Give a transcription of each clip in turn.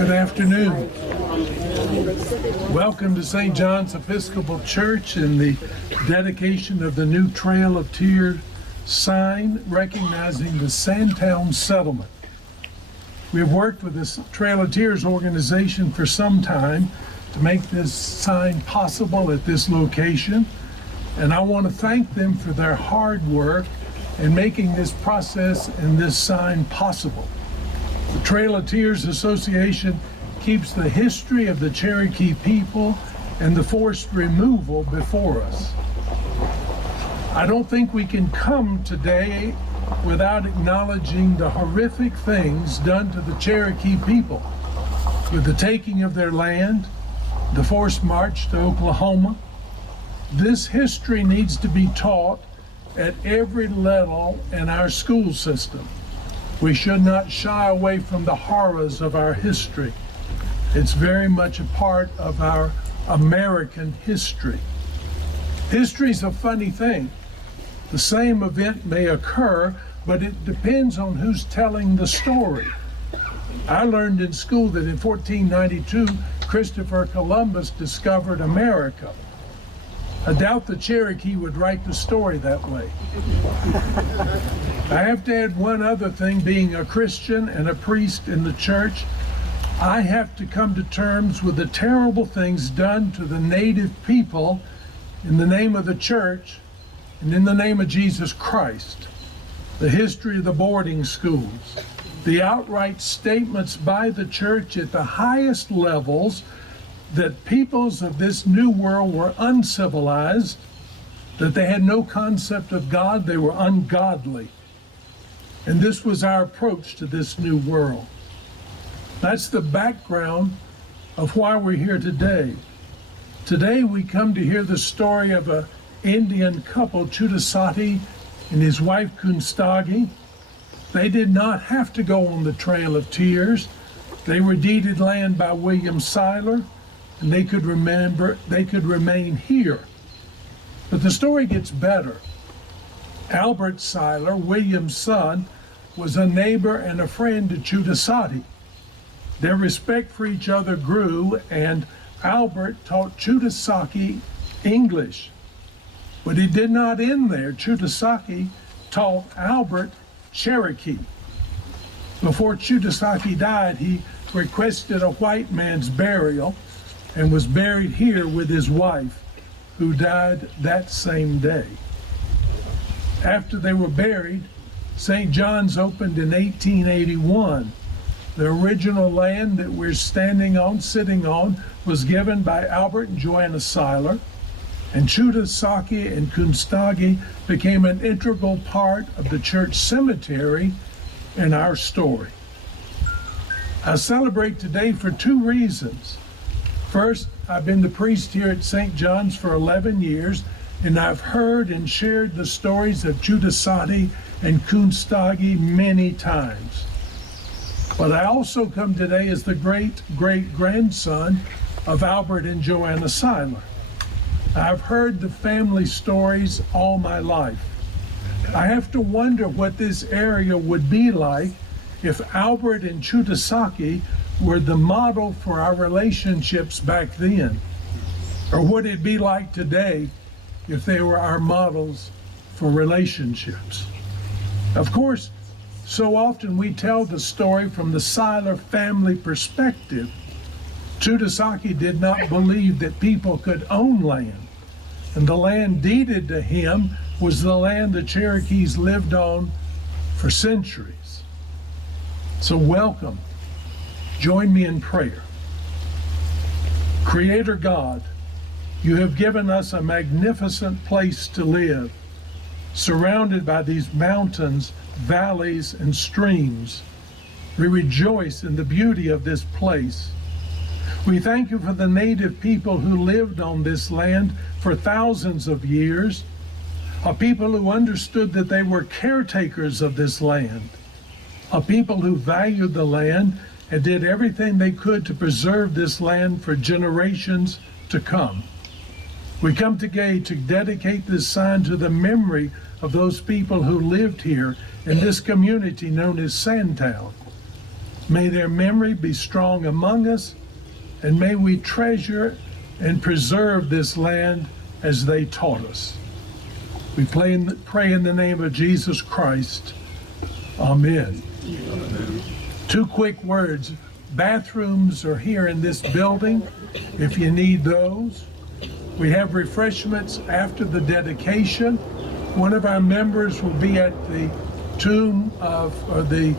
Good afternoon. Welcome to St. John's Episcopal Church and the dedication of the new Trail of Tears sign recognizing the Sandtown settlement. We have worked with this Trail of Tears organization for some time to make this sign possible at this location, and I want to thank them for their hard work in making this process and this sign possible. The Trail of Tears Association keeps the history of the Cherokee people and the forced removal before us. I don't think we can come today without acknowledging the horrific things done to the Cherokee people with the taking of their land, the forced march to Oklahoma. This history needs to be taught at every level in our school system. We should not shy away from the horrors of our history. It's very much a part of our American history. History's a funny thing. The same event may occur, but it depends on who's telling the story. I learned in school that in 1492, Christopher Columbus discovered America. I doubt the Cherokee would write the story that way. I have to add one other thing. Being a Christian and a priest in the church, I have to come to terms with the terrible things done to the native people in the name of the church and in the name of Jesus Christ. The history of the boarding schools, the outright statements by the church at the highest levels that peoples of this new world were uncivilized, that they had no concept of God, they were ungodly. And this was our approach to this new world. That's the background of why we're here today. Today we come to hear the story of an Indian couple, Chudasati and his wife Kunstagi. They did not have to go on the Trail of Tears. They were deeded land by William Seiler, and they could remain here. But the story gets better. Albert Seiler, William's son, was a neighbor and a friend to Chudasati. Their respect for each other grew, and Albert taught Chudasati English. But it did not end there. Chudasati taught Albert Cherokee. Before Chudasati died, he requested a white man's burial and was buried here with his wife, who died that same day. After they were buried, St. John's opened in 1881. The original land that we're sitting on, was given by Albert and Joanna Seiler, and Chudasati and Kunstagi became an integral part of the church cemetery in our story. I celebrate today for two reasons. First, I've been the priest here at St. John's for 11 years, and I've heard and shared the stories of Chudasati and Kunstagi many times. But I also come today as the great-great-grandson of Albert and Joanna Seiler. I've heard the family stories all my life. I have to wonder what this area would be like if Albert and Chudasati were the model for our relationships back then. Or would it be like today if they were our models for relationships? Of course, so often we tell the story from the Seiler family perspective. Chudasati did not believe that people could own land, and the land deeded to him was the land the Cherokees lived on for centuries. So welcome. Join me in prayer. Creator God, you have given us a magnificent place to live, surrounded by these mountains, valleys, and streams. We rejoice in the beauty of this place. We thank you for the native people who lived on this land for thousands of years, a people who understood that they were caretakers of this land, a people who valued the land and did everything they could to preserve this land for generations to come. We come today to dedicate this sign to the memory of those people who lived here in this community known as Sandtown. May their memory be strong among us, and may we treasure and preserve this land as they taught us. We pray in the name of Jesus Christ. Amen. Amen. Two quick words. Bathrooms are here in this building if you need those. We have refreshments after the dedication. One of our members will be at the tomb or the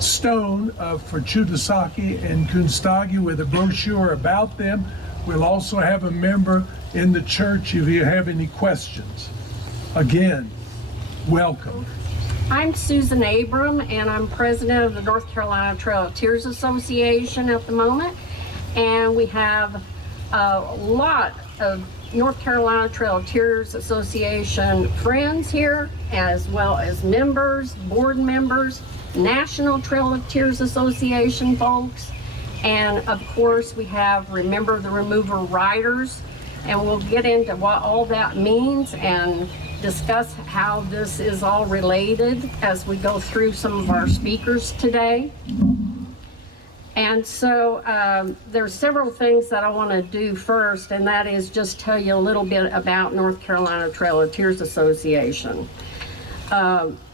stone for Chudasaki and Kunstagi with a brochure about them. We'll also have a member in the church if you have any questions. Again, welcome. I'm Susan Abram, and I'm president of the North Carolina Trail of Tears Association at the moment. And we have a lot of North Carolina Trail of Tears Association friends here, as well as members, board members, National Trail of Tears Association folks, and of course we have Remember the Remover riders, and we'll get into what all that means and discuss how this is all related as we go through some of our speakers today. And so there's several things that I want to do first, and that is just tell you a little bit about North Carolina Trail of Tears Association.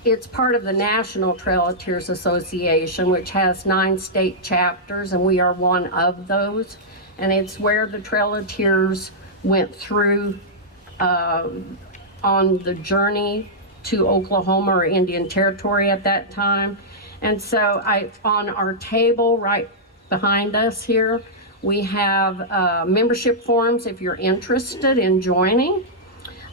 It's part of the National Trail of Tears Association, which has 9 state chapters, and we are one of those. And it's where the Trail of Tears went through on the journey to Oklahoma or Indian Territory at that time. And so on our table right behind us here, we have membership forms if you're interested in joining.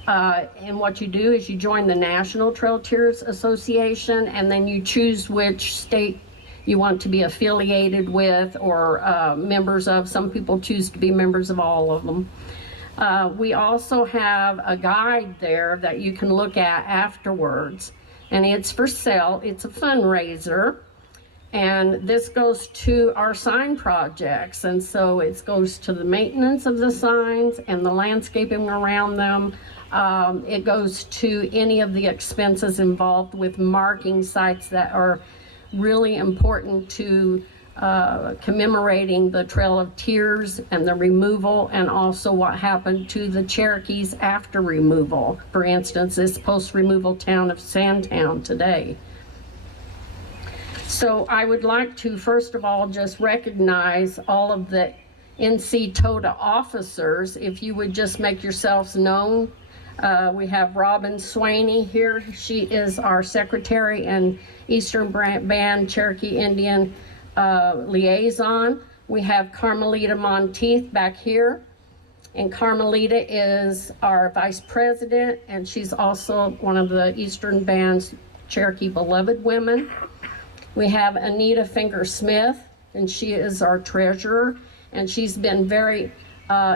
And what you do is you join the National Trail of Tears Association, and then you choose which state you want to be affiliated with or members of. Some people choose to be members of all of them. We also have a guide there that you can look at afterwards, and it's for sale. It's a fundraiser, and this goes to our sign projects, and so it goes to the maintenance of the signs and the landscaping around them. It goes to any of the expenses involved with marking sites that are really important to commemorating the Trail of Tears and the removal, and also what happened to the Cherokees after removal. For instance, this post-removal town of Sandtown today. So I would like to first of all just recognize all of the NC TOTA officers. If you would just make yourselves known. We have Robin Swaney here. She is our secretary and Eastern Band Cherokee Indian liaison. We have Carmelita Monteith back here, and Carmelita is our vice president, and she's also one of the Eastern Band's Cherokee Beloved Women. We have Anita Finger Smith, and she is our treasurer, and she's been very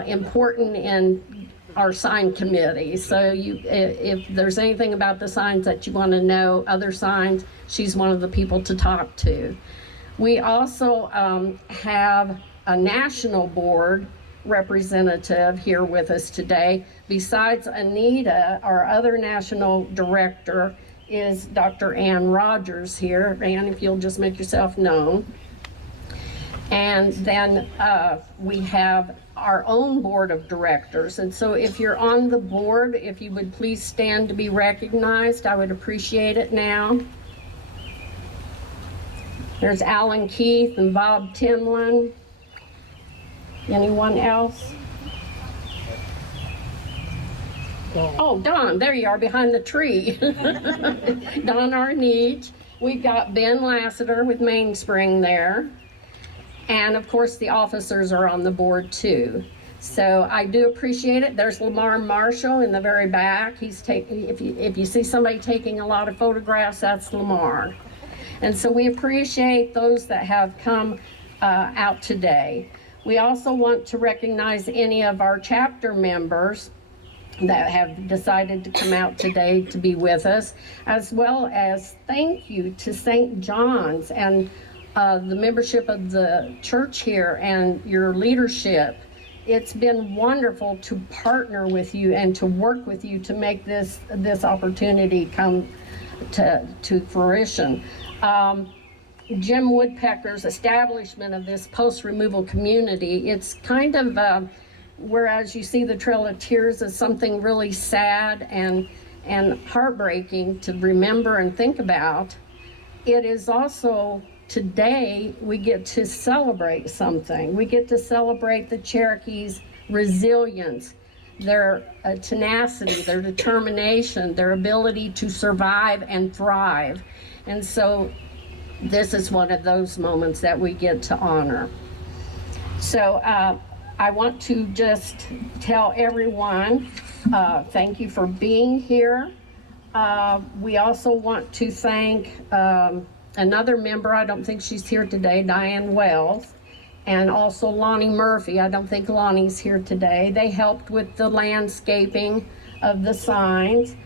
important in our sign committee. So if there's anything about the signs that you want to know, other signs, she's one of the people to talk to. We also have a national board representative here with us today. Besides Anita, our other national director is Dr. Ann Rogers here. Ann, if you'll just make yourself known. And then we have our own board of directors. And so if you're on the board, if you would please stand to be recognized, I would appreciate it now. There's Alan Keith and Bob Timlin. Anyone else? Oh, Don, there you are behind the tree. Don Arneach. We've got Ben Lassiter with Mainspring there. And of course the officers are on the board too. So I do appreciate it. There's Lamar Marshall in the very back. He's taking, if you see somebody taking a lot of photographs, that's Lamar. And so we appreciate those that have come out today. We also want to recognize any of our chapter members that have decided to come out today to be with us, as well as thank you to St. John's and the membership of the church here and your leadership. It's been wonderful to partner with you and to work with you to make this opportunity come to fruition. Jim Woodpecker's establishment of this post-removal community. It's kind of, whereas you see the Trail of Tears as something really sad and heartbreaking to remember and think about, it is also today we get to celebrate something. We get to celebrate the Cherokees' resilience, their tenacity, their determination, their ability to survive and thrive. And so this is one of those moments that we get to honor. So I want to just tell everyone, thank you for being here. We also want to thank another member, I don't think she's here today, Diane Wells, and also Lonnie Murphy. I don't think Lonnie's here today. They helped with the landscaping of the signs.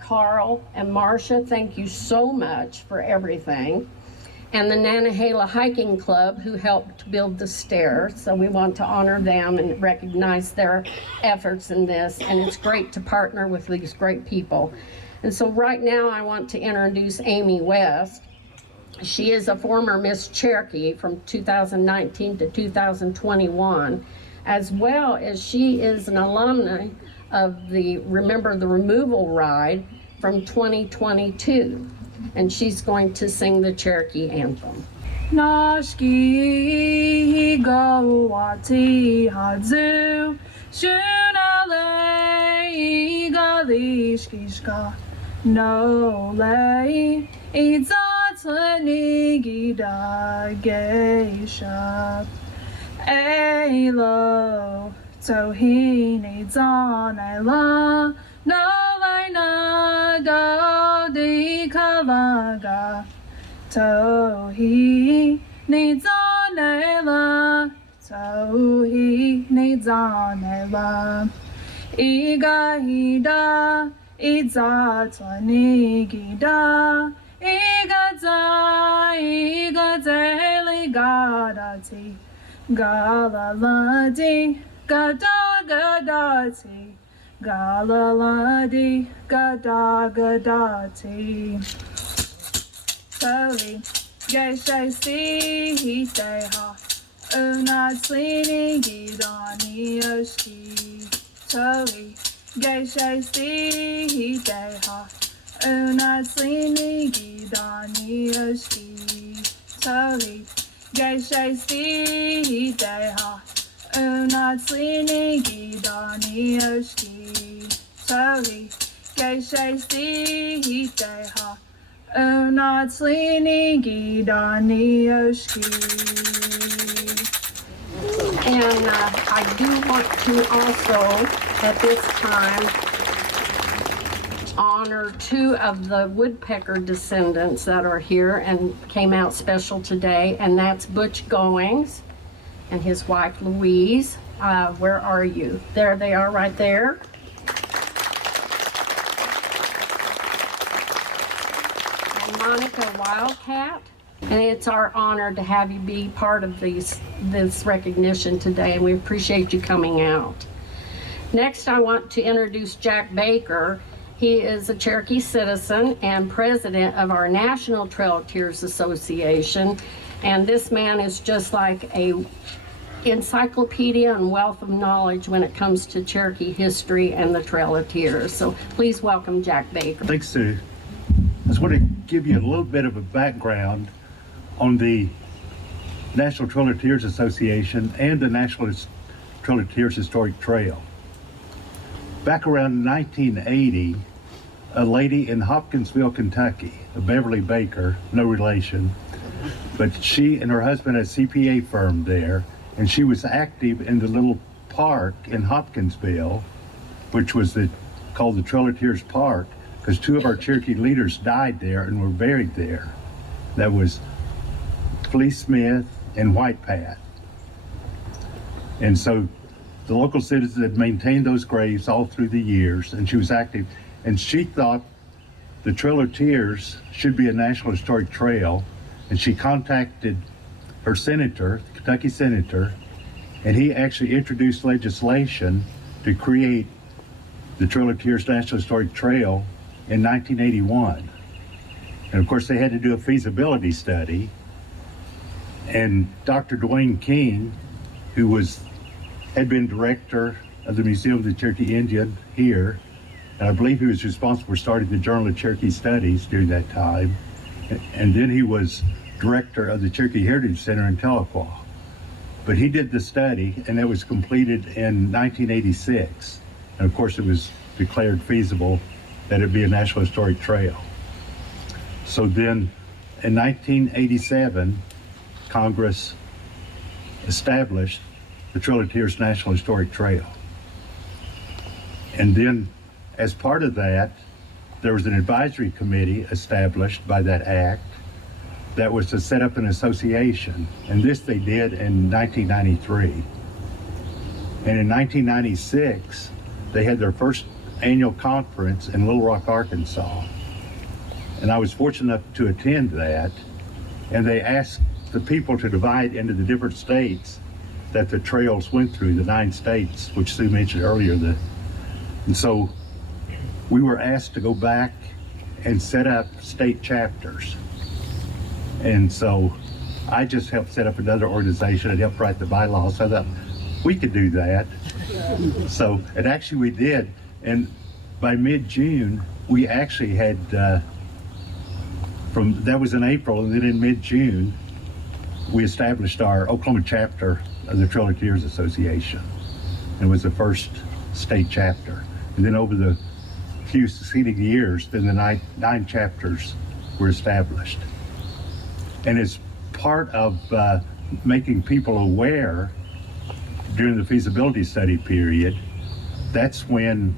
Carl and Marcia, thank you so much for everything. And the Nantahala Hiking Club, who helped build the stairs. So we want to honor them and recognize their efforts in this. And it's great to partner with these great people. And so right now I want to introduce Amy West. She is a former Miss Cherokee from 2019 to 2021, as well as she is an alumni of the Remember the Removal Ride from 2022. And she's going to sing the Cherokee Anthem. Nashki gawati hazu shunale galishkishka no lay izatsani gida geisha alo tohini zanela no lay na do kalaga tohi nizanela iga ida izatsani gida iga zeli gadati galaladi gadagadati galaladi gadagadati Toli, geshe si ha una slini gidani oski. Toli, geshe si ha una slini gidani oski. Toli, geshe si ha una slini gidani oski. Toli, geshe si ha Unatsini gidani oski. And I do want to also, at this time, honor two of the Woodpecker descendants that are here and came out special today, and that's Butch Goings and his wife Louise. Where are you? There they are right there. Monica Wildcat, and it's our honor to have you be part of this recognition today, and we appreciate you coming out. Next, I want to introduce Jack Baker. He is a Cherokee citizen and president of our National Trail of Tears Association, and this man is just like a encyclopedia and wealth of knowledge when it comes to Cherokee history and the Trail of Tears. So please welcome Jack Baker. Thanks, Sue. I just want to give you a little bit of a background on the National Trail of Tears Association and the National Trail of Tears Historic Trail. Back around 1980, a lady in Hopkinsville, Kentucky, a Beverly Baker, no relation, but she and her husband had a CPA firm there, and she was active in the little park in Hopkinsville, which was called the Trail of Tears Park, because two of our Cherokee leaders died there and were buried there. That was Flea Smith and White Pat. And so the local citizens had maintained those graves all through the years, and she was active. And she thought the Trail of Tears should be a National Historic Trail, and she contacted her senator, the Kentucky senator, and he actually introduced legislation to create the Trail of Tears National Historic Trail in 1981. And of course they had to do a feasibility study, And Dr. Dwayne King, who had been director of the Museum of the Cherokee Indian here, and I believe he was responsible for starting the Journal of Cherokee Studies during that time. And then he was director of the Cherokee Heritage Center in Tahlequah. But he did the study, and it was completed in 1986. And of course, it was declared feasible that it be a National Historic Trail. So then, in 1987, Congress established the Trail of Tears National Historic Trail. And then, as part of that, there was an advisory committee established by that act that was to set up an association. And this they did in 1993. And in 1996, they had their first annual conference in Little Rock, Arkansas. And I was fortunate enough to attend that. And they asked the people to divide into the different states that the trails went through, the 9 states, which Sue mentioned earlier. And so we were asked to go back and set up state chapters. And so I just helped set up another organization and helped write the bylaws so that we could do that. So, and actually we did. And by mid-June, we actually had, that was in April, and then in mid-June, we established our Oklahoma chapter of the Trail of Tears Association. It was the first state chapter. And then over the few succeeding years, then the 9 chapters were established. And as part of making people aware during the feasibility study period, that's when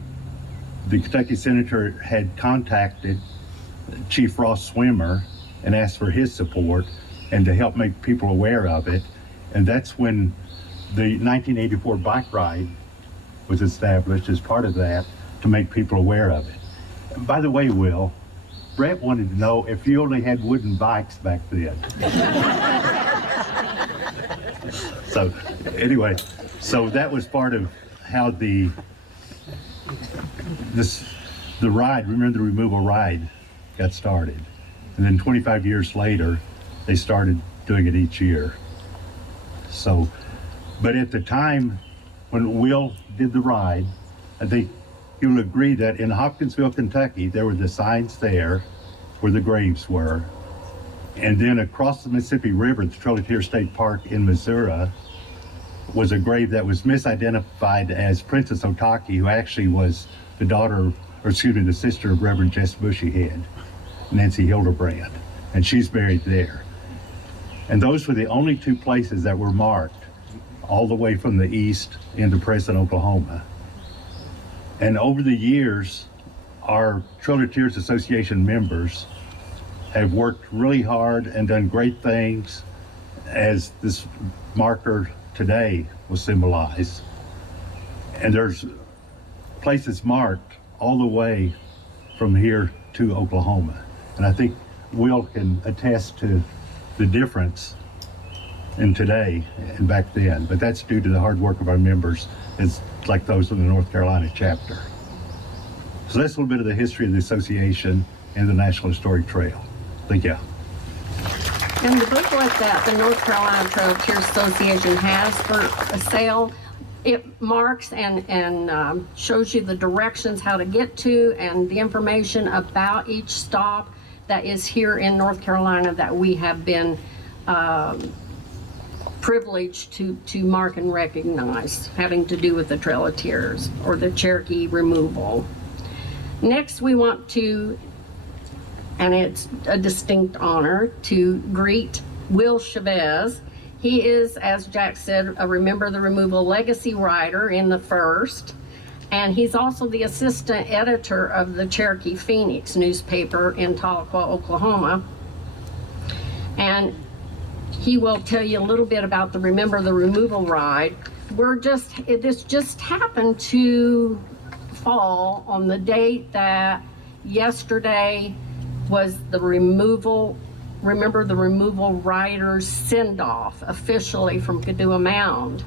the Kentucky senator had contacted Chief Ross Swimmer and asked for his support and to help make people aware of it. And that's when the 1984 bike ride was established as part of that to make people aware of it. And by the way, Will, Brett wanted to know if you only had wooden bikes back then. So anyway, so that was part of how the ride, remember the removal ride, got started. And then 25 years later, they started doing it each year. So, but at the time when Will did the ride, I think you'll agree that in Hopkinsville, Kentucky, there were the signs there where the graves were. And then across the Mississippi River, the Trail of Tears State Park in Missouri, was a grave that was misidentified as Princess Otaki, who actually was the sister of Reverend Jess Bushyhead, Nancy Hildebrand. And she's buried there. And those were the only 2 places that were marked all the way from the east into present Oklahoma. And over the years, our Trail of Tears Association members have worked really hard and done great things as this marker today will symbolize. And there's places marked all the way from here to Oklahoma. And I think Will can attest to the difference in today and back then, but that's due to the hard work of our members, it's like those in the North Carolina chapter. So that's a little bit of the history of the association and the National Historic Trail. Thank you. And the booklet that the North Carolina Trail of Tears Association has for a sale, it marks and shows you the directions how to get to and the information about each stop that is here in North Carolina that we have been privileged to mark and recognize, having to do with the Trail of Tears or the Cherokee removal. Next, we want to, and it's a distinct honor, to greet Will Chavez. He is, as Jack said, a Remember the Removal legacy writer in the first, and he's also the assistant editor of the Cherokee Phoenix newspaper in Tahlequah, Oklahoma. And he will tell you a little bit about the Remember the Removal ride. This just happened to fall on the date that yesterday was the Remember the Removal riders send-off officially from Kadua Mound.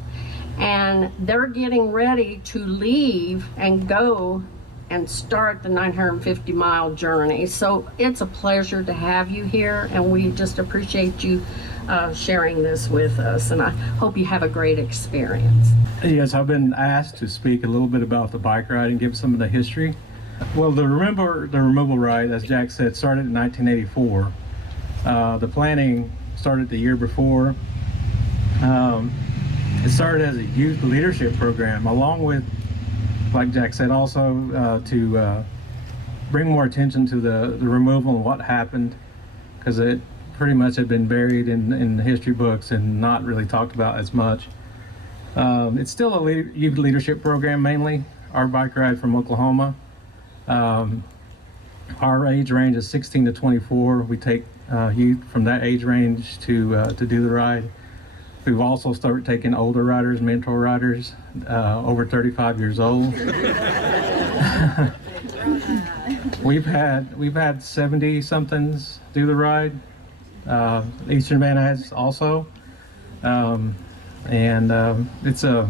And they're getting ready to leave and go and start the 950-mile journey. So it's a pleasure to have you here, and we just appreciate you sharing this with us, and I hope you have a great experience. Yes, I've been asked to speak a little bit about the bike ride and give some of the history. Well, the removal ride, as Jack said, started in 1984. The planning started the year before. It started as a youth leadership program, along with, like Jack said, also to bring more attention to the removal and what happened, because it pretty much had been buried in the history books and not really talked about as much. It's still a youth leadership program mainly. Our bike ride from Oklahoma. Our age range is 16 to 24. We take youth from that age range to do the ride. We've also started taking older riders, mentor riders, over 35 years old. We've had 70 somethings do the ride. Eastern Band has also, it's a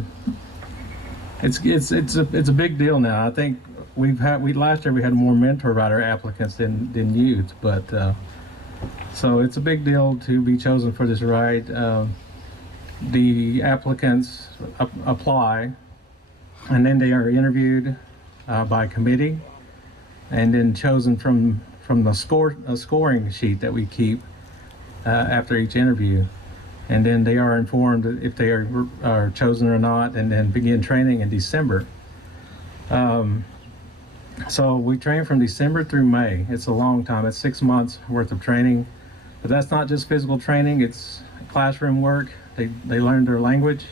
big deal now. I think last year we had more mentor rider applicants than youth, but so it's a big deal to be chosen for this ride. The applicants apply, and then they are interviewed by committee, and then chosen from the scoring sheet that we keep after each interview, and then they are informed if they are chosen or not, and then begin training in December. So we train from December through May. It's a long time. It's 6 months worth of training, but that's not just physical training. It's classroom work. They learn their language,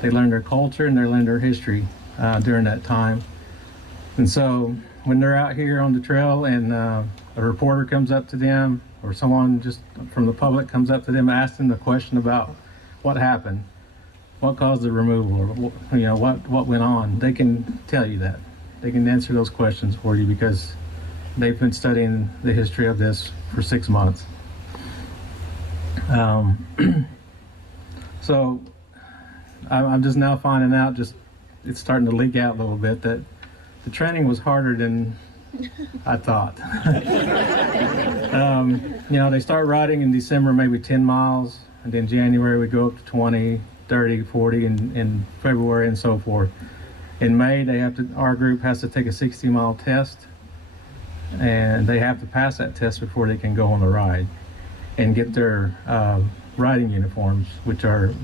they learn their culture, and they learn their history during that time. And so when they're out here on the trail and a reporter comes up to them, or someone just from the public comes up to them and asks them a question about what happened, what caused the removal, or what went on, they can tell you that. They can answer those questions for you because they've been studying the history of this for 6 months. So I'm just now finding out, it's starting to leak out a little bit, that the training was harder than I thought. They start riding in December, maybe 10 miles, and then January we go up to 20, 30, 40, and in February and so forth. In May, our group has to take a 60-mile test, and they have to pass that test before they can go on the ride and get their riding uniforms, which are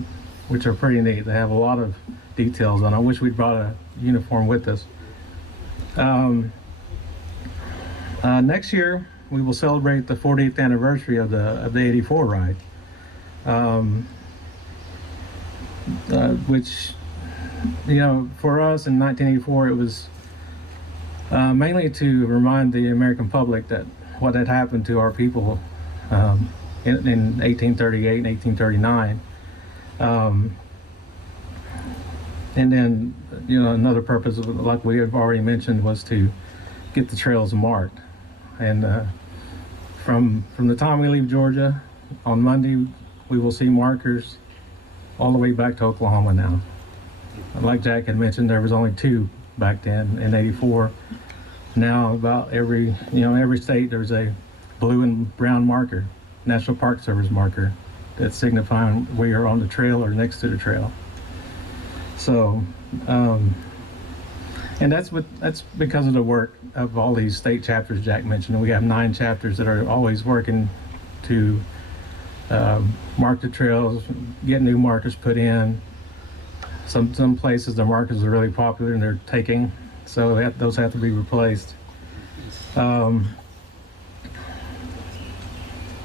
pretty neat. They have a lot of details on. I wish we'd brought a uniform with us. Next year we will celebrate the 40th anniversary of the 84 ride, which for us in 1984 it was mainly to remind the American public that what had happened to our people in 1838 and 1839. And then, another purpose, like we have already mentioned, was to get the trails marked. And from the time we leave Georgia on Monday, we will see markers all the way back to Oklahoma now. Like Jack had mentioned, there was only 2 back then in 84. Now about every state there's a blue and brown marker, National Park Service marker, that's signifying we are on the trail or next to the trail. So, and that's because of the work of all these state chapters Jack mentioned. We have 9 chapters that are always working to mark the trails, get new markers put in. Some places the markers are really popular and they're taking, so those have to be replaced. But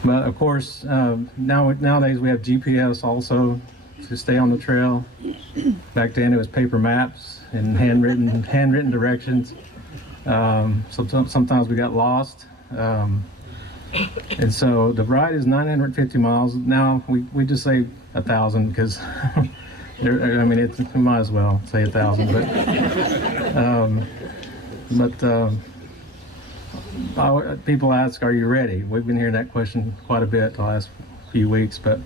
of course, nowadays we have GPS also to stay on the trail. Back then it was paper maps and handwritten directions. So sometimes we got lost. And so the ride is 950 miles. Now we just say 1,000 because we might as well say 1,000. But people ask, "Are you ready?" We've been hearing that question quite a bit the last few weeks, but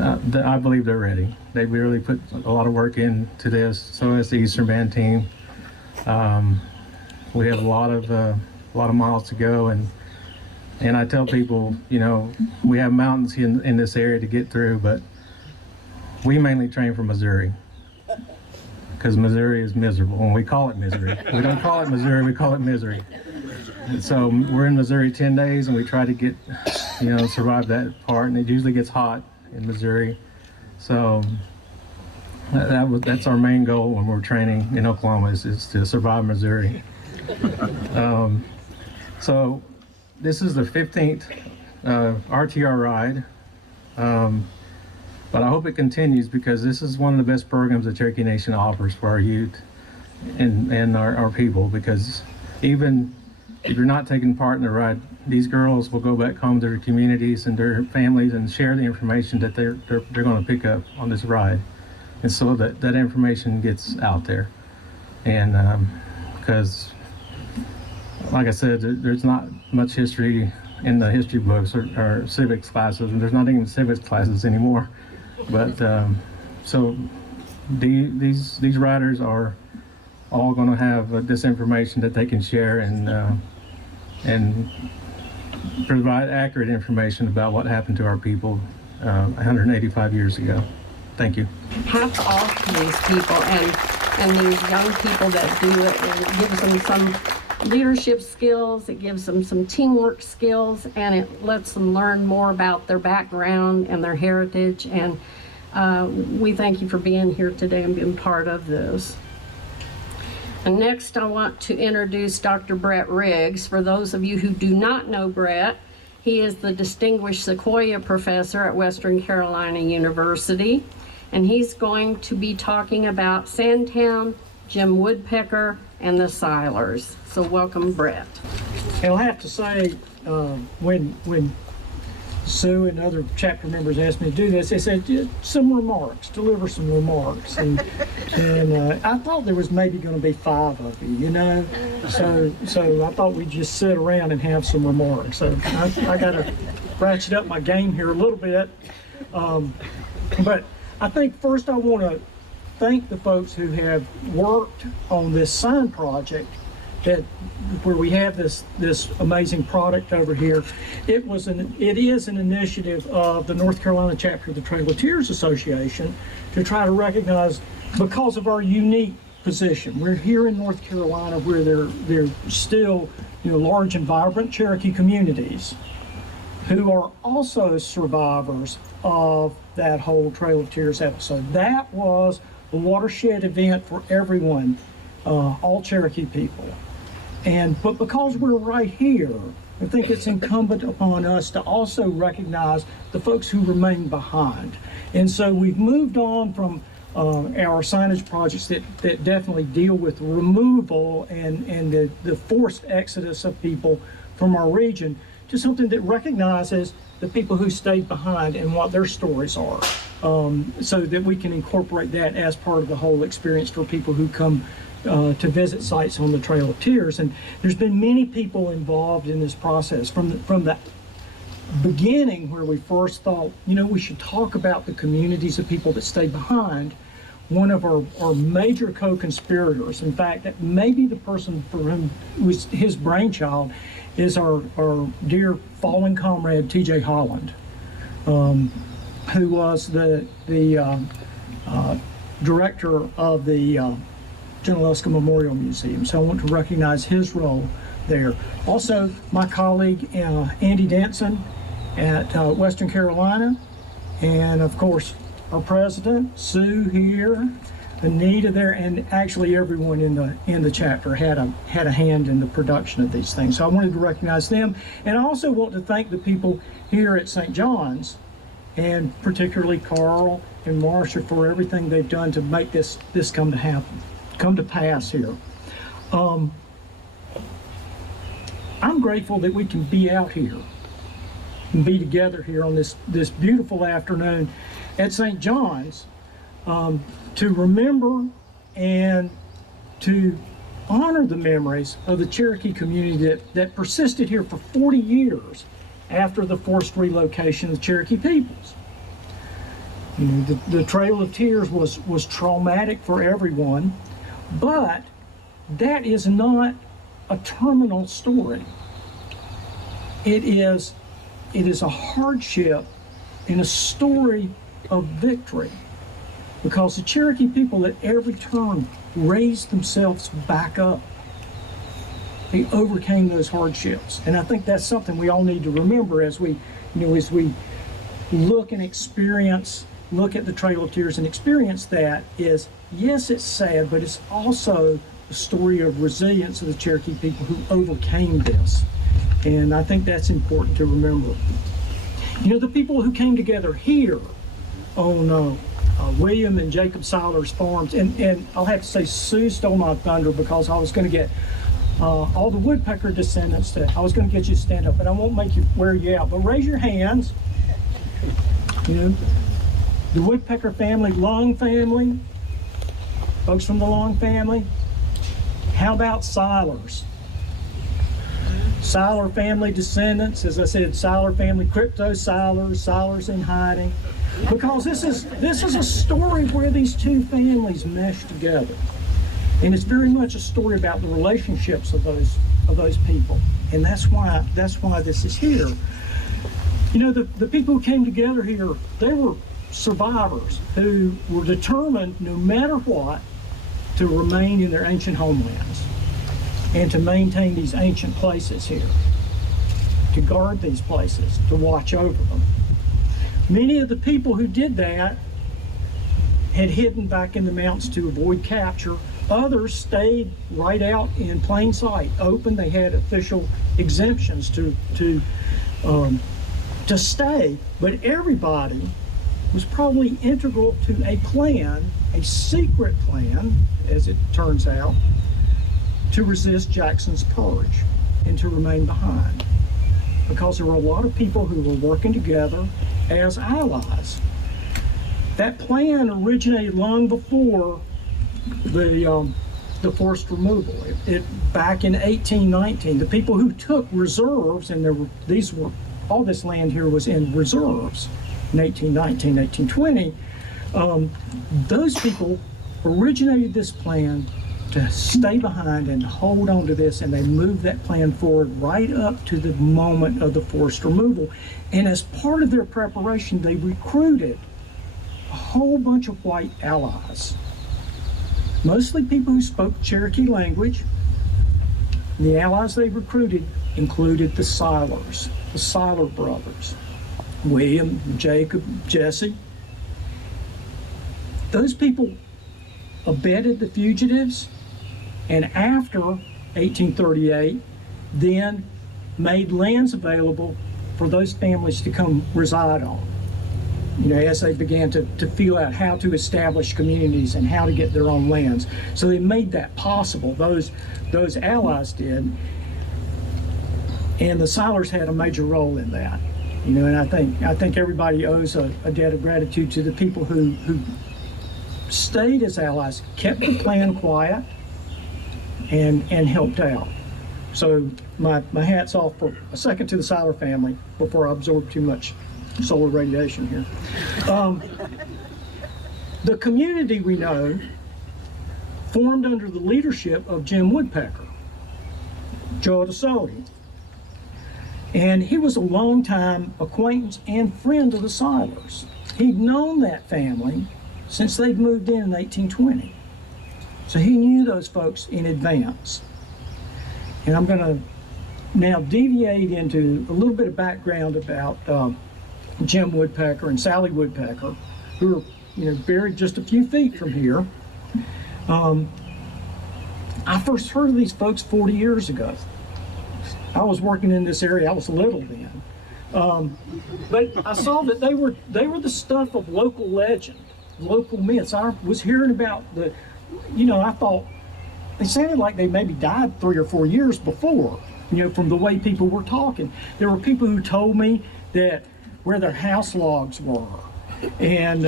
I believe they're ready. They really put a lot of work into this. So has the Eastern Band team. We have a lot of miles to go, and I tell people, you know, we have mountains in this area to get through, but we mainly train for Missouri, because Missouri is miserable, and we call it misery. We don't call it Missouri, we call it misery. And so we're in Missouri 10 days, and we try to get, you know, survive that part, and it usually gets hot in Missouri. So that's our main goal when we're training in Oklahoma, is to survive Missouri. So this is the 15th RTR ride, but I hope it continues, because this is one of the best programs the Cherokee Nation offers for our youth and our people, because even if you're not taking part in the ride, these girls will go back home to their communities and their families and share the information that they're going to pick up on this ride, and so that information gets out there. And because, like I said, there's not much history in the history books or civics classes, and there's not even civics classes anymore. But so these riders are all going to have this information that they can share and provide accurate information about what happened to our people 185 years ago. Thank you. Hats off to these people and these young people that do it. And it gives them some leadership skills, it gives them some teamwork skills, and it lets them learn more about their background and their heritage. And we thank you for being here today and being part of this. And next, I want to introduce Dr. Brett Riggs. For those of you who do not know Brett, he is the Distinguished Sequoyah Professor at Western Carolina University, and he's going to be talking about Sandtown, Jim Woodpecker, and the Silers. So welcome, Brett. And I have to say, when Sue and other chapter members asked me to do this, they said, some remarks, deliver some remarks. And I thought there was maybe going to be 5 of you, you know? So I thought we'd just sit around and have some remarks. So I got to ratchet up my game here a little bit. But I think first I want to thank the folks who have worked on this sign project, where we have this amazing product over here. It is an initiative of the North Carolina chapter of the Trail of Tears Association to try to recognize, because of our unique position. We're here in North Carolina where there still, you know, large and vibrant Cherokee communities who are also survivors of that whole Trail of Tears episode. That was a watershed event for everyone, all Cherokee people. But because we're right here, I think it's incumbent upon us to also recognize the folks who remain behind. And so we've moved on from our signage projects that definitely deal with removal and the forced exodus of people from our region to something that recognizes the people who stayed behind and what their stories are, so that we can incorporate that as part of the whole experience for people who come to visit sites on the Trail of Tears. And there's been many people involved in this process from the beginning, where we first thought, you know, we should talk about the communities of people that stayed behind. One of our major co-conspirators, in fact, that may be the person for whom was his brainchild, is our dear fallen comrade T.J. Holland, who was the director of the Junaluska Memorial Museum. So I want to recognize his role there. Also, my colleague Andy Danson at Western Carolina, and of course our president Sue here, Anita there, and actually everyone in the chapter had a hand in the production of these things. So I wanted to recognize them, and I also want to thank the people here at St. John's, and particularly Carl and Marcia, for everything they've done to make this come to pass here. I'm grateful that we can be out here and be together here on this beautiful afternoon at St. John's, to remember and to honor the memories of the Cherokee community that persisted here for 40 years after the forced relocation of the Cherokee peoples. You know, the Trail of Tears was traumatic for everyone, but that is not a terminal story. It is a hardship and a story of victory, because the Cherokee people at every turn raised themselves back up. They overcame those hardships, and I think that's something we all need to remember as we look and experience, look at the Trail of Tears and experience that. Is, yes, it's sad, but it's also a story of resilience of the Cherokee people who overcame this, and I think that's important to remember. The people who came together here on William and Jacob Seiler's farms, and I'll have to say Sue stole my thunder, because I was going to get all the woodpecker descendants I was going to get you to stand up, but I won't make you wear you out, but raise your hands. The woodpecker family, Long family, folks from the Long family. How about Seilers? Seiler family descendants, as I said, Seiler family, crypto Seilers in hiding. Because this is a story where these two families mesh together. And it's very much a story about the relationships of those people. And that's why this is here. The people who came together here, they were survivors who were determined, no matter what, to remain in their ancient homelands and to maintain these ancient places here, to guard these places, to watch over them. Many of the people who did that had hidden back in the mountains to avoid capture. Others stayed right out in plain sight, open. They had official exemptions to stay, but everybody was probably integral to a plan, a secret plan, as it turns out, to resist Jackson's purge and to remain behind. Because there were a lot of people who were working together as allies. That plan originated long before the forced removal. Back in 1819, the people who took reserves, and all this land here was in reserves in 1819, 1820, those people originated this plan to stay behind and hold on to this, and they moved that plan forward right up to the moment of the forced removal. And as part of their preparation, they recruited a whole bunch of white allies, mostly people who spoke Cherokee language. The allies they recruited included the Seilers, the Seiler brothers, William, Jacob, Jesse. Those people abetted the fugitives, and after 1838, then made lands available for those families to come reside on. As they began to feel out how to establish communities and how to get their own lands. So they made that possible. Those allies did. And the Seilers had a major role in that. And I think everybody owes a debt of gratitude to the people who stayed as allies, kept the plan quiet, and helped out. So my hat's off for a second to the Seiler family before I absorb too much solar radiation here. The community, we know, formed under the leadership of Jim Woodpecker, Joe DeSoto. And he was a longtime acquaintance and friend of the Seilers. He'd known that family since they'd moved in 1820. So he knew those folks in advance. And I'm going to now deviate into a little bit of background about Jim Woodpecker and Sally Woodpecker, who are buried just a few feet from here. I first heard of these folks 40 years ago. I was working in this area. I was little then. But I saw that they were the stuff of local legend, local myths. I was hearing about I thought they sounded like they maybe died 3 or 4 years before, from the way people were talking. There were people who told me that where their house logs were, and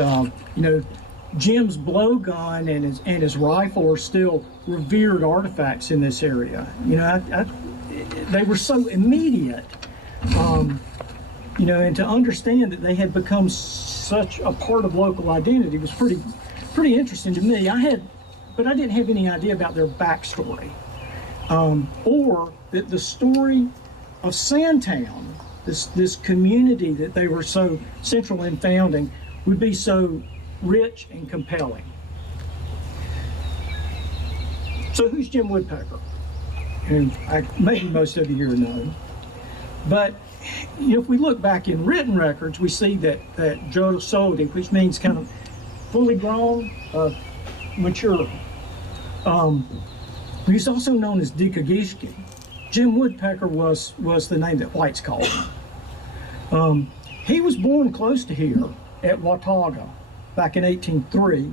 Jim's blowgun and his rifle are still revered artifacts in this area. They were so immediate, and to understand that they had become such a part of local identity was pretty interesting to me. But I didn't have any idea about their backstory. or that the story of Sandtown, this community that they were so central in founding, would be so rich and compelling. So who's Jim Woodpecker? And maybe most of you here know. But if we look back in written records, we see that Joe Soldi, which means kind of fully grown, mature. He's also known as Dikagishki. Jim Woodpecker was the name that whites called him. He was born close to here at Watauga back in 1803,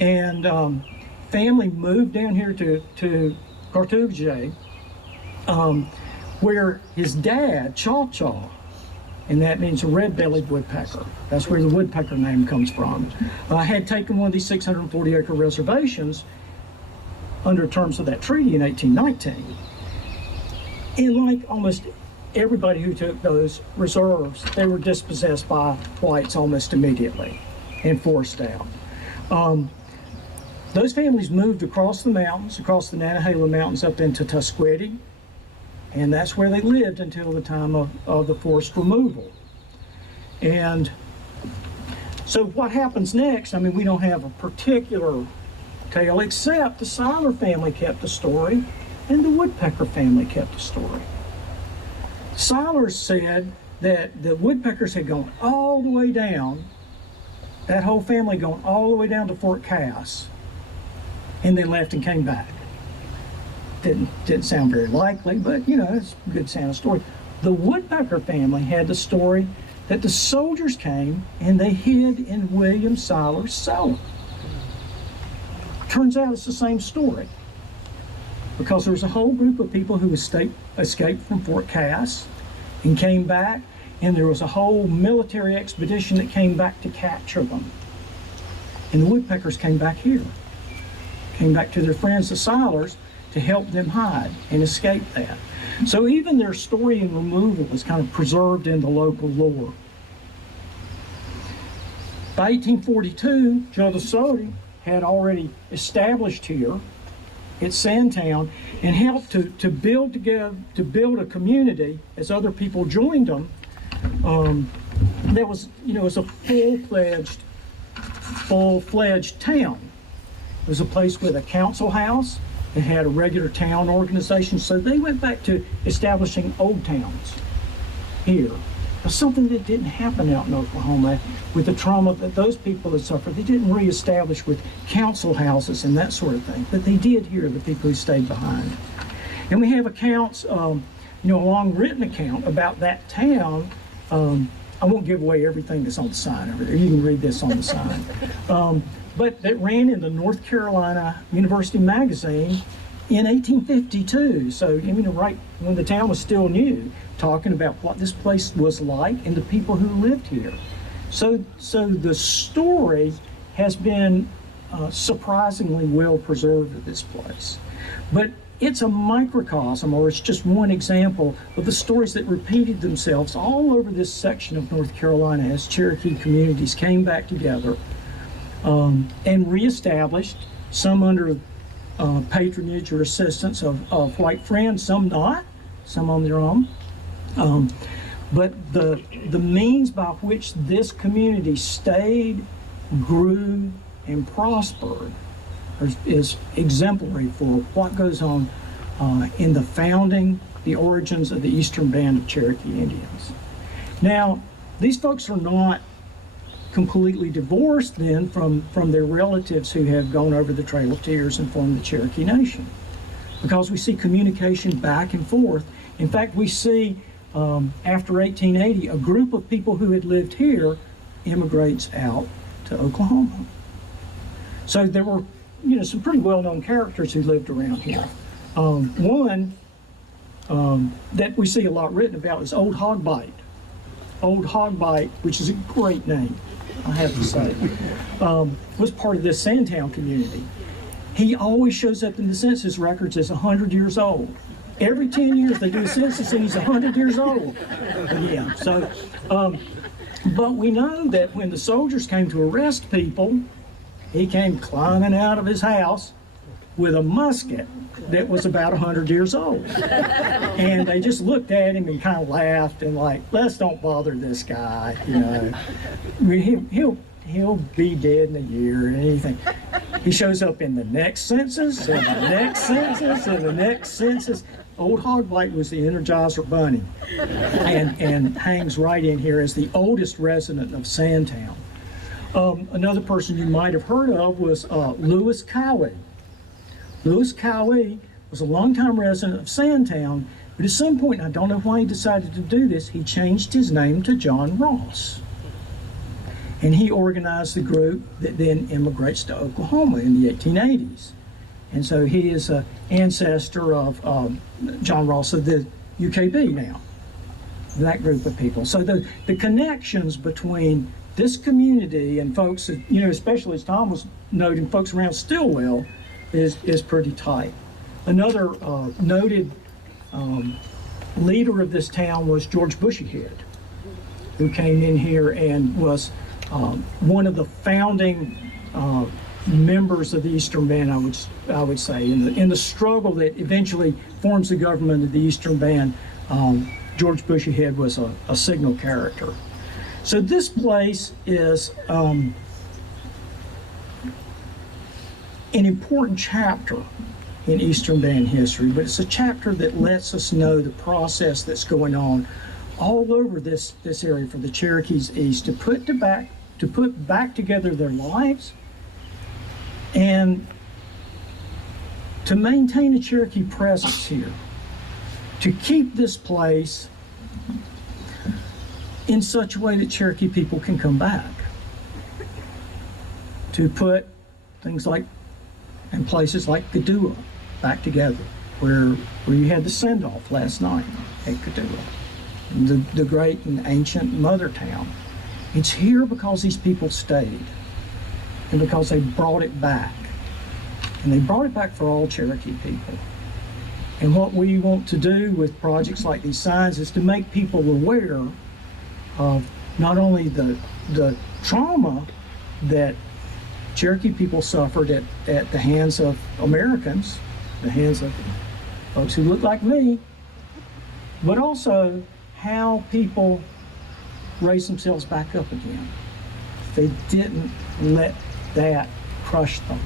and family moved down here to Cartouche, where his dad, Chaw Chaw, and that means a red-bellied woodpecker. That's where the woodpecker name comes from. Had taken one of these 640-acre reservations under terms of that treaty in 1819. And like almost everybody who took those reserves, they were dispossessed by whites almost immediately and forced out. Those families moved across the mountains, across the Nantahala Mountains up into Tusquety, and that's where they lived until the time of the forced removal. And so what happens next, I mean, we don't have a particular tale, except the Seiler family kept the story and the Woodpecker family kept the story. Seilers said that the Woodpeckers had gone all the way down, that whole family gone all the way down to Fort Cass, and they left and came back. Didn't sound very likely, but it's a good sound story. The Woodpecker family had the story that the soldiers came and they hid in William Seiler's cellar. Turns out it's the same story, because there was a whole group of people who escaped from Fort Cass and came back, and there was a whole military expedition that came back to capture them. And the Woodpeckers came back here, came back to their friends, the Seilers, to help them hide and escape that. So even their story and removal is kind of preserved in the local lore. By 1842, Joe Sodi had already established here at Sandtown and helped to build a community as other people joined them. That was, was a full-fledged town. It was a place with a council house. It had a regular town organization, so they went back to establishing old towns here. It was something that didn't happen out in Oklahoma with the trauma that those people had suffered. They didn't reestablish with council houses and that sort of thing, but they did here, the people who stayed behind. And we have accounts, a long written account about that town. I won't give away everything that's on the sign over there. You can read this on the sign. But that ran in the North Carolina University Magazine in 1852. So, right when the town was still new, talking about what this place was like and the people who lived here. So the story has been surprisingly well preserved at this place. But it's a microcosm, or it's just one example of the stories that repeated themselves all over this section of North Carolina as Cherokee communities came back together and reestablished, some under patronage or assistance of white friends, some not, some on their own. But the means by which this community stayed, grew, and prospered is exemplary for what goes on in the founding, the origins of the Eastern Band of Cherokee Indians. Now, these folks are not completely divorced then from their relatives who have gone over the Trail of Tears and formed the Cherokee Nation, because we see communication back and forth. In fact, we see after 1880, a group of people who had lived here immigrates out to Oklahoma. So there were, some pretty well-known characters who lived around here. One that we see a lot written about is Old Hogbite. Old Hogbite, which is a great name, I have to say, was part of this Sandtown community. He always shows up in the census records as 100 years old. Every 10 years they do a census and he's 100 years old. Yeah, so, but we know that when the soldiers came to arrest people, he came climbing out of his house with a musket that was about 100 years old. And they just looked at him and kind of laughed and like, let's don't bother this guy, you know. I mean, he'll be dead in a year or anything. He shows up in the next census, and the next census, and the next census. Old Hog White was the Energizer Bunny, and hangs right in here as the oldest resident of Sandtown. Another person you might have heard of was Louis Cowey. Louis Cowey was a longtime resident of Sandtown, but at some point, and I don't know why he decided to do this, he changed his name to John Ross. And he organized the group that then immigrates to Oklahoma in the 1880s. And so he is an ancestor of John Ross of the UKB now, that group of people. So the connections between this community and folks, you know, especially as Tom was noting, folks around Stillwell is pretty tight. Another noted leader of this town was George Bushyhead, who came in here and was one of the founding members of the Eastern Band, I would say, in the struggle that eventually forms the government of the Eastern Band. George Bushyhead was a signal character. So this place is an important chapter in Eastern Band history, but it's a chapter that lets us know the process that's going on all over this area for the Cherokees East to put back together their lives and to maintain a Cherokee presence here, to keep this place in such a way that Cherokee people can come back, to put things like, and places like Kadua back together, where you had the send-off last night at Kadua, the great and ancient mother town. It's here because these people stayed and because they brought it back. And they brought it back for all Cherokee people. And what we want to do with projects like these signs is to make people aware of not only the trauma that Cherokee people suffered at the hands of Americans, the hands of folks who look like me, but also how people raise themselves back up again. They didn't let that crush them.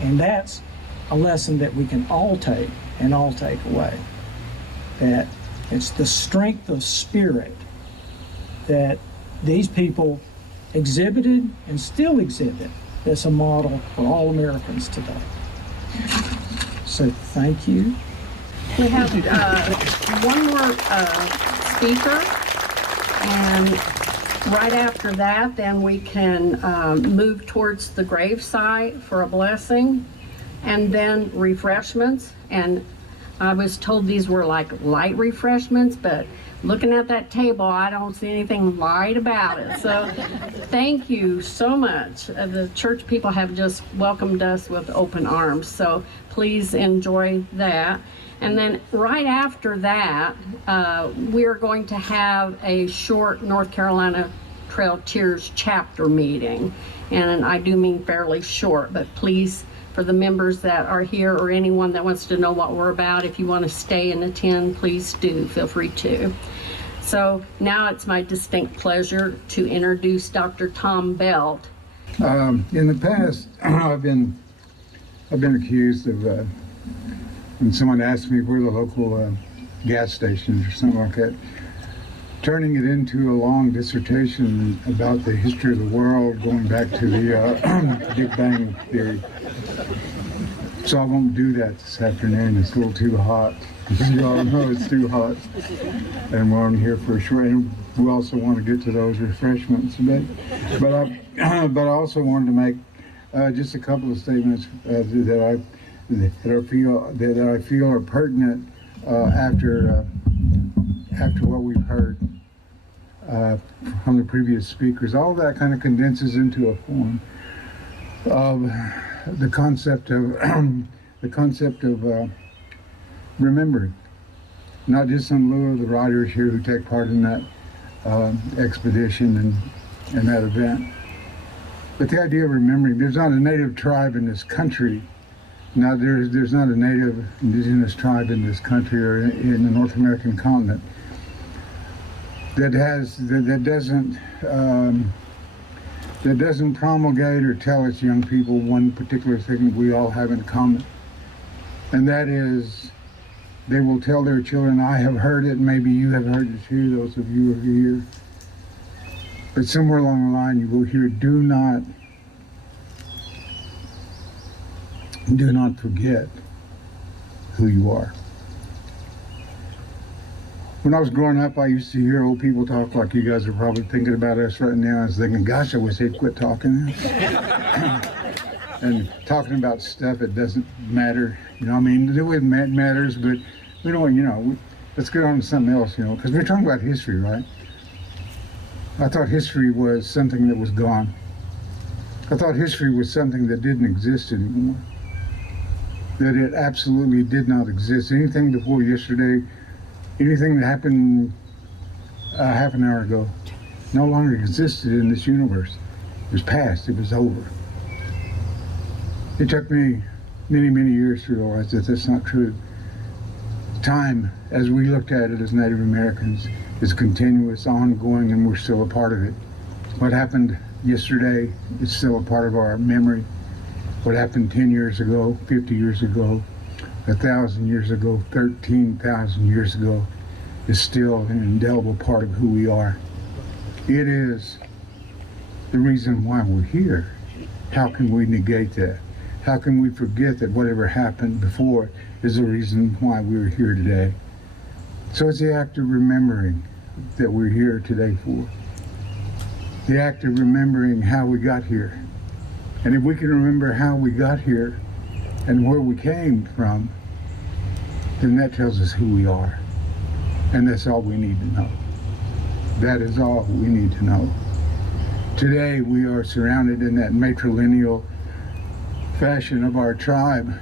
And that's a lesson that we can all take and all take away. That it's the strength of spirit that these people exhibited and still exhibit that's a model for all Americans today. So thank you. We have one more speaker, and right after that, then we can move towards the gravesite for a blessing, and then refreshments. And I was told these were like light refreshments, but looking at that table, I don't see anything light about it. So thank you so much. The church people have just welcomed us with open arms. So please enjoy that. And then right after that, we're going to have a short North Carolina Trail Tears chapter meeting. And I do mean fairly short, but please, for the members that are here or anyone that wants to know what we're about, if you want to stay and attend, please do, feel free to. So now it's my distinct pleasure to introduce Dr. Tom Belt. In the past, I've been accused of when someone asks me where the local gas stations or something like that, turning it into a long dissertation about the history of the world going back to the Big Bang Theory. So I won't do that this afternoon. It's a little too hot. You all know it's too hot. And we're on here for a short, and we also want to get to those refreshments. But I also wanted to make just a couple of statements that I feel are pertinent after what we've heard from the previous speakers. All that kind of condenses into a form of the concept of remembering, not just in lieu of the riders here who take part in that expedition and that event, but the idea of remembering. There's not a native tribe in this country Now, there's not a native indigenous tribe in this country or in the North American continent that doesn't promulgate or tell its young people one particular thing that we all have in common. And that is, they will tell their children, I have heard it, maybe you have heard it too, those of you who are here. But somewhere along the line you will hear, do not forget who you are. When I was growing up, I used to hear old people talk like you guys are probably thinking about us right now. I was thinking, gosh, I wish they'd quit talking. And talking about stuff that doesn't matter. You know, I mean, it matters, but we don't, let's get on to something else, because we're talking about history, right? I thought history was something that was gone. I thought history was something that didn't exist anymore. That it absolutely did not exist. Anything before yesterday, anything that happened half an hour ago, no longer existed in this universe. It was past, it was over. It took me many, many years to realize that that's not true. Time, as we looked at it as Native Americans, is continuous, ongoing, and we're still a part of it. What happened yesterday is still a part of our memory. What happened 10 years ago, 50 years ago, 1,000 years ago, 13,000 years ago is still an indelible part of who we are. It is the reason why we're here. How can we negate that? How can we forget that whatever happened before is the reason why we're here today? So it's the act of remembering that we're here today for. The act of remembering how we got here. And if we can remember how we got here and where we came from, then that tells us who we are. And that's all we need to know. That is all we need to know. Today we are surrounded in that matrilineal fashion of our tribe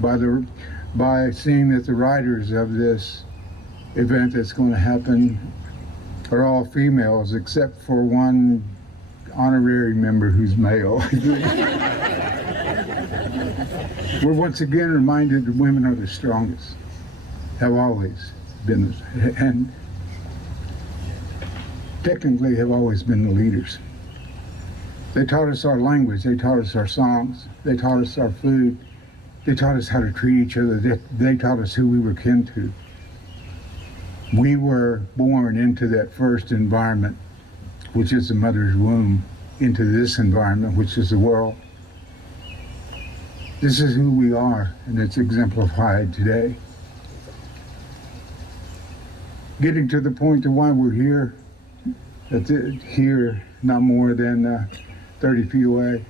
by seeing that the riders of this event that's going to happen are all females except for one honorary member who's male. We're once again reminded that women are the strongest, have always been, and technically have always been the leaders. They taught us our language, they taught us our songs, they taught us our food, they taught us how to treat each other, they taught us who we were kin to. We were born into that first environment, which is the mother's womb, into this environment, which is the world. This is who we are, and it's exemplified today. Getting to the point of why we're here, here, not more than 30 feet away,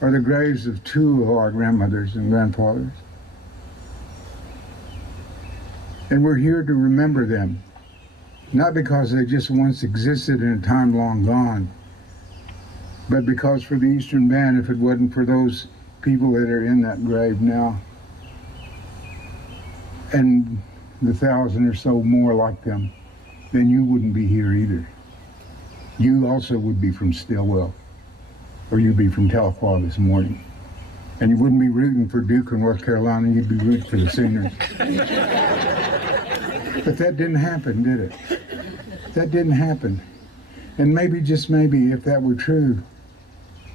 are the graves of two of our grandmothers and grandfathers. And we're here to remember them, not because they just once existed in a time long gone, but because for the Eastern Band, if it wasn't for those people that are in that grave now, and the 1,000 or so more like them, then you wouldn't be here either. You also would be from Stillwell, or you'd be from Tahlequah this morning. And you wouldn't be rooting for Duke or North Carolina, you'd be rooting for the Sooners. But that didn't happen, did it? That didn't happen. And maybe, just maybe, if that were true,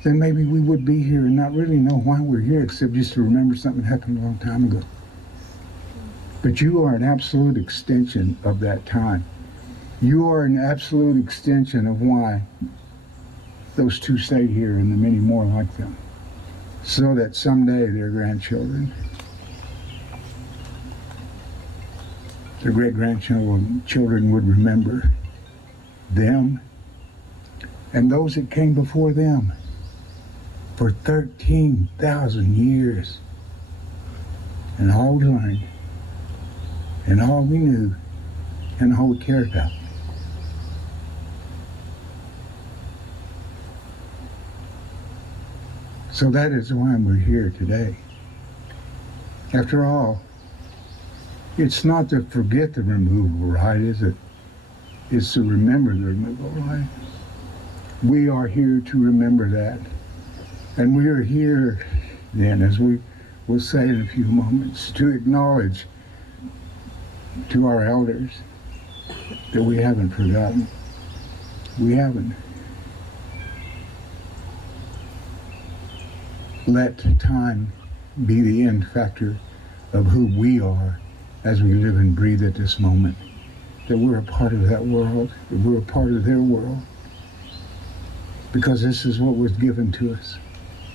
then maybe we would be here and not really know why we're here, except just to remember something that happened a long time ago. But you are an absolute extension of that time. You are an absolute extension of why those two stayed here and the many more like them, so that someday their grandchildren, their great-grandchildren would remember them and those that came before them for 13,000 years. And all we learned, and all we knew, and all we cared about. So that is why we're here today. After all, it's not to forget the removal, right, is it? It's to remember the removal, right? We are here to remember that. And we are here then, as we will say in a few moments to acknowledge to our elders that we haven't forgotten. We haven't. Let time be the end factor of who we are as we live and breathe at this moment. That we're a part of that world, that we're a part of their world. Because this is what was given to us,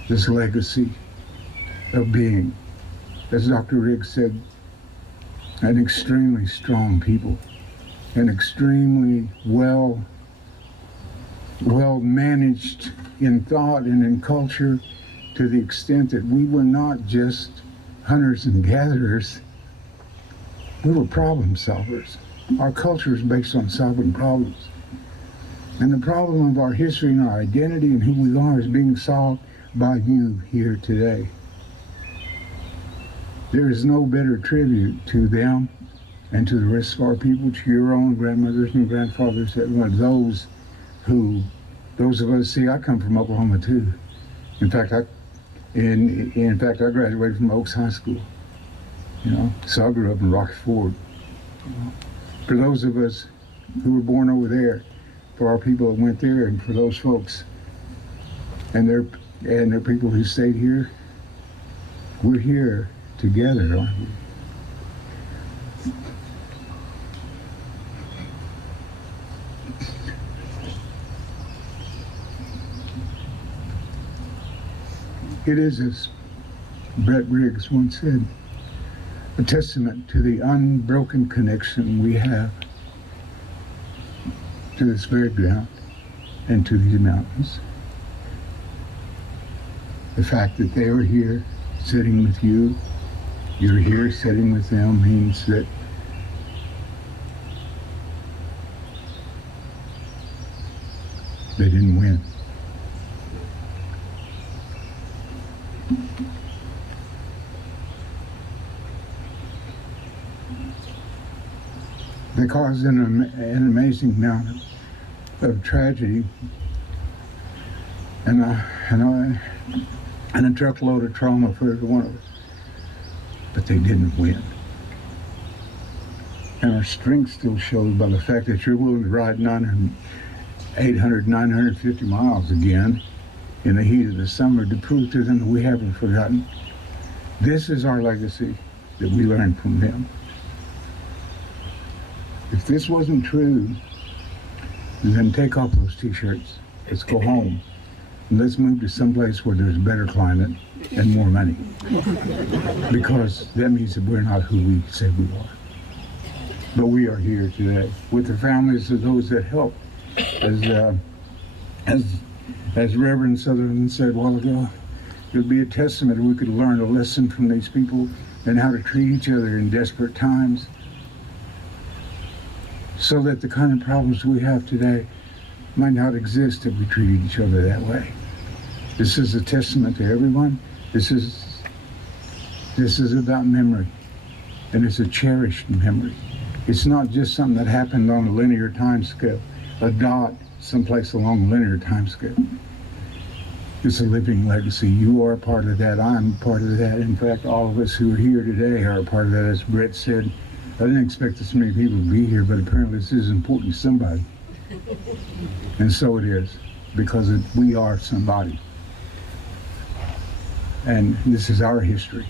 this legacy of being, as Dr. Riggs said, an extremely strong people, an extremely well managed in thought and in culture, to the extent that we were not just hunters and gatherers, we were problem solvers. Our culture is based on solving problems. And the problem of our history and our identity and who we are is being solved by you here today. There is no better tribute to them and to the rest of our people, to your own grandmothers and grandfathers, those of us, see, I come from Oklahoma too. In fact, I graduated from Oaks High School, so I grew up in Rocky Ford. For those of us who were born over there, for our people that went there, and for those folks and their people who stayed here, we're here together, aren't we? It is, as Brett Riggs once said, a testament to the unbroken connection we have to this very ground and to these mountains. The fact that they are here sitting with you, you're here sitting with them, means that they didn't win. They caused an amazing amount of tragedy and a truckload of trauma for every one of us. But they didn't win. And our strength still shows by the fact that you're willing to ride 800, 950 miles again in the heat of the summer to prove to them that we haven't forgotten. This is our legacy that we learned from them. If this wasn't true, then take off those t-shirts. Let's go home. And let's move to someplace where there's better climate and more money. Because that means that we're not who we say we are. But we are here today with the families of those that helped. As Reverend Southerland said a while ago, it would be a testament if we could learn a lesson from these people and how to treat each other in desperate times, so that the kind of problems we have today might not exist if we treated each other that way. This is a testament to everyone. This is about memory, and it's a cherished memory. It's not just something that happened on a linear time scale, a dot someplace along a linear time scale. It's a living legacy. You are a part of that. I'm part of that. In fact, all of us who are here today are a part of that. As Brett said, I didn't expect this many people to be here, but apparently this is important to somebody. And so it is, because we are somebody. And this is our history.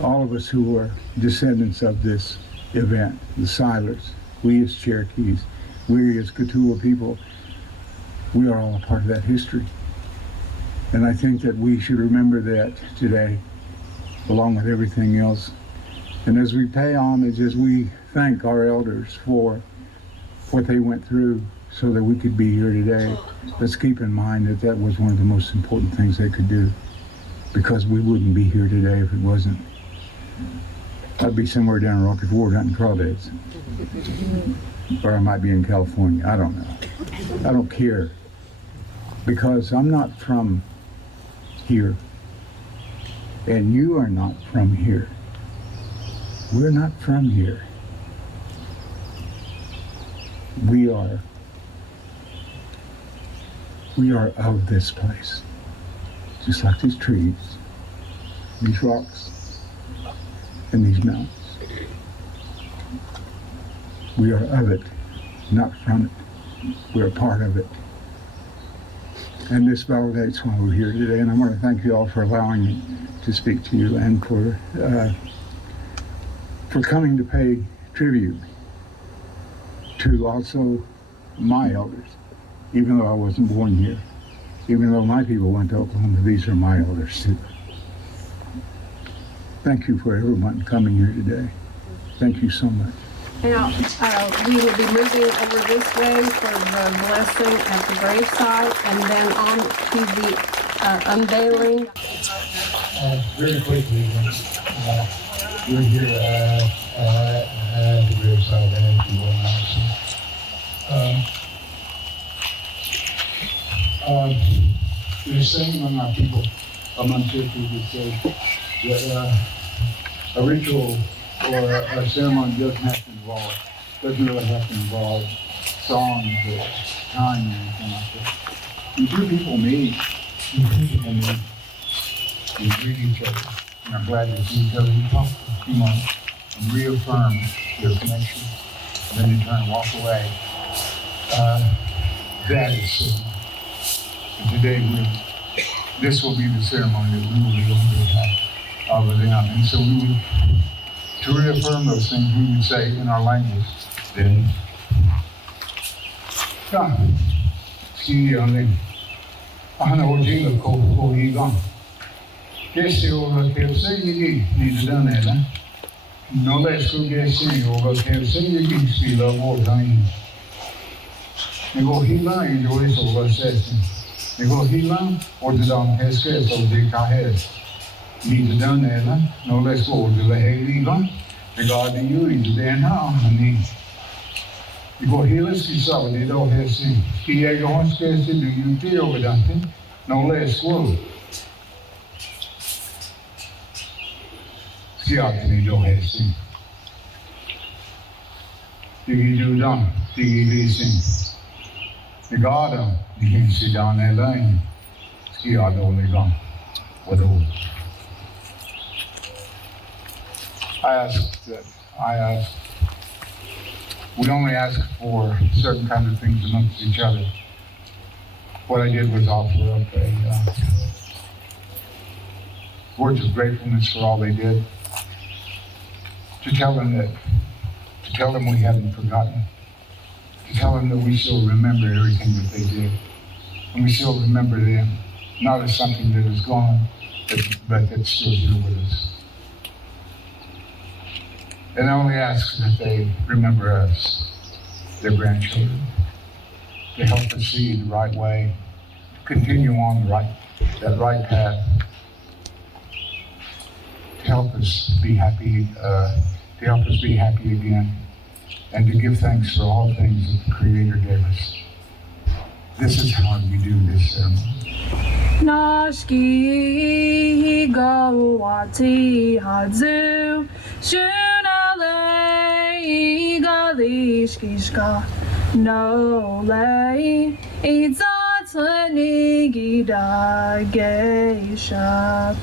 All of us who are descendants of this event, the Silers, we as Cherokees, we as Kituwa people, we are all a part of that history. And I think that we should remember that today, along with everything else. And as we pay homage, as we thank our elders for what they went through so that we could be here today, let's keep in mind that that was one of the most important things they could do, because we wouldn't be here today if it wasn't. I'd be somewhere down in Rocky Ford hunting crawdads. Or I might be in California, I don't know. I don't care, because I'm not from here, and you are not from here. We're not from here. We are of this place, just like these trees. these rocks and these mountains. We are of it, not from it. We're a part of it. And this validates why we're here today. And I want to thank you all for allowing me to speak to you and for coming to pay tribute to also my elders, even though I wasn't born here. Even though my people went to Oklahoma, these are my elders too. Thank you for everyone coming here today. Thank you so much. Now, we will be moving over this way for the blessing at the gravesite and then on to the unveiling. Very quickly, we're here at the gravesite at the there's saying among our people, among Cherokee, that says that a ritual or a ceremony doesn't really have to involve songs or time or anything like that. When two people meet, we greet each other, and are glad to see each other. You talk for a few moments and reaffirm your connection, and then you turn and walk away. That is ceremony. And today, this will be the ceremony that we will be able to have over them. And so we would, to reaffirm those things, we would say in our language, then, see on the Ojila Kohigan. Yes, you will have seen you need to done that, huh? No less go get seen, you will have seen you need to see love more than you go Hila, you do this over session. You go Hila, or the down Heskes, or the Chavez. Need to done that, huh? No less go to the Haliva. Regarding you, you then how, honey. You go Hila, see something, you don't have seen. Kiego Heskes, do you deal with that? No less go. See out there, you don't have seen. Do you do done? Do you be seen? The garden, you can sit down that lane. See out there, gone. What all? We only ask for certain kinds of things amongst each other. What I did was offer up words of gratefulness for all they did. To tell them we haven't forgotten. To tell them that we still remember everything that they did. And we still remember them, not as something that is gone, but that's still here with us. And I only ask that they remember us, their grandchildren. To help us see the right way, continue on that right path. To help us be happy, again, and to give thanks for all things that the Creator gave us. This is how we do this ceremony. Nashki Gawati Hazu Shunale Galishkishka No lay Izatsani Gida Geisha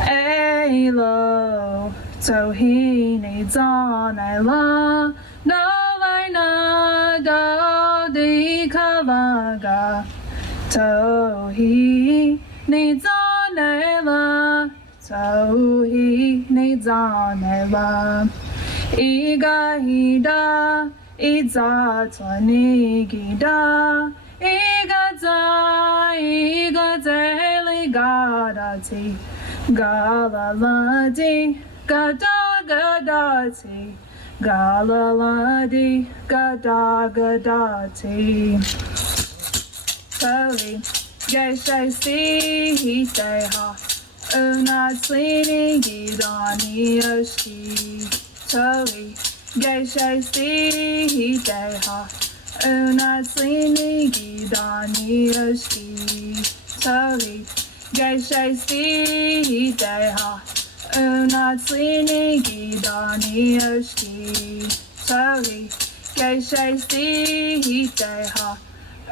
Elo Tohini Zanela No Lena Dodi Kalaga Tohi Nizanela Tohi Nizanela Iga Ida Izatani Gida Iga Zeli Gadati Galaladi Gadagadati Galaladi Gadagadati Toli Geshe Si Hiteha Unad Slini Gidani Oski Toli Geshe Si Hiteha Unad Slini Gidani Oski Toli Geshe Si Hiteha Unad Slini Gidani Oski Toli Geshe Si Hiteha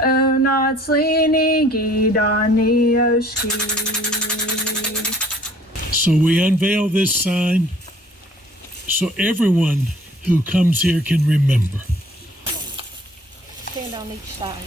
Unad Slini Gidani Oski So we unveil this sign so everyone who comes here can remember. Stand on each side.